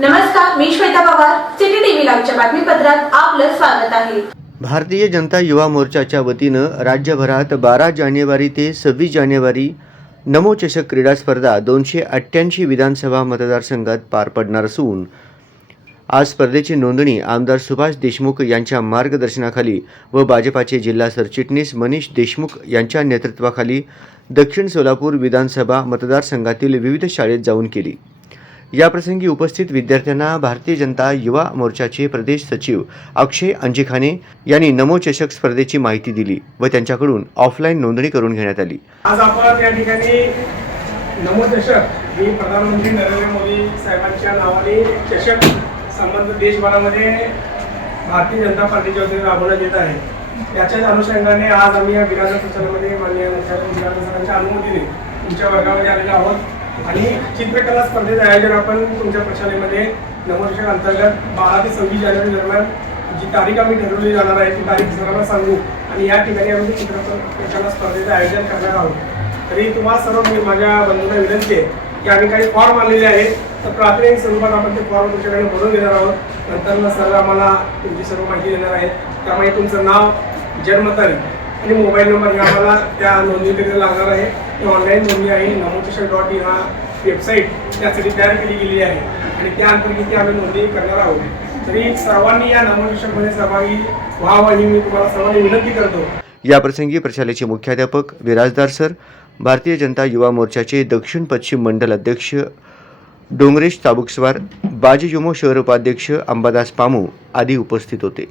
नमस्कार मी Shweta Pawar city TV लाईव्हच्या बातमीपत्रात आपलं स्वागत आहे. भारतीय जनता युवा मोर्चाच्या वतीनं राज्यभरात बारा जानेवारी ते सव्वीस जानेवारी नमो चषक क्रीडा स्पर्धा दोनशे अठ्ठ्याऐंशी विधानसभा मतदारसंघात पार पडणार असून आज स्पर्धेची नोंदणी आमदार सुभाष देशमुख यांच्या मार्गदर्शनाखाली व भाजपाचे जिल्हा सरचिटणीस मनीष देशमुख यांच्या नेतृत्वाखाली दक्षिण सोलापूर विधानसभा मतदारसंघातील विविध शाळेत जाऊन केली. याप्रसंगी उपस्थित विद्यार्थ्यांना भारतीय जनता युवा मोर्चाचे प्रदेश सचिव अक्षय अंजिखाने यांनी नमोचषक स्पर्धेची माहिती दिली व त्यांच्याकडून ऑफलाईन नोंदणी करून घेण्यात आली. आज आपण या ठिकाणी नमोचषक ही प्रधानमंत्री नरेंद्र मोदी साहेबांच्या नावाने चषक संबंध देशभरामध्ये भारतीय जनता पार्टीच्या वतीने राबवण्यात येत आहे. त्याच्याच अनुषंगाने आज आम्ही या विराजा प्रचारामध्ये माननीय मुख्याध्याप सरांच्या अनुमतीने तुमच्या वर्गामध्ये आलेलो आहोत. आणि चित्रकला स्पर्धेचं आयोजन आपण तुमच्या प्रशालेमध्ये नमो अंतर्गत बारा ते सव्वीस जानेवारी दरम्यान जी तारीख आम्ही ठरवली जाणार आहे ती तारीख सर्वांना सांगू. आणि या ठिकाणी आम्ही चित्रकला स्पर्धेचं आयोजन करणार आहोत. तरी तुम्हाला सर्व मी माझ्या बंधूंना विनंती आहे की आम्ही काही फॉर्म आलेले आहेत. तर प्राथमिक स्वरूपात आपण ते फॉर्म तुमच्याकडे भरून घेणार आहोत. नंतर सर आम्हाला तुमची सर्व माहिती देणार आहे त्यामुळे तुमचं नाव जन्मतारीख आणि मोबाईल नंबर हे आम्हाला त्या नोंदणीकरिता लागणार आहे. ही ऑनलाईन नोंदणी आहे. नमोकिशन डॉट इन हा वेबसाईट. त्यासाठी तयार केली गेली आहे. आणि त्या अंतर्गत आम्ही नोंदणी करणार आहोत. तरी सर्वांनी या नमोकिशनमध्ये सहभागी व्हावं ही मी तुम्हाला सर्वांनी विनंती करतो. याप्रसंगी प्रशालेचे मुख्याध्यापक विराजदार सर भारतीय जनता युवा मोर्चाचे दक्षिण पश्चिम मंडल अध्यक्ष डोंगरेश चाबुकस्वार बाजी जुमो शहर उपाध्यक्ष अंबादास पामू आदी उपस्थित होते.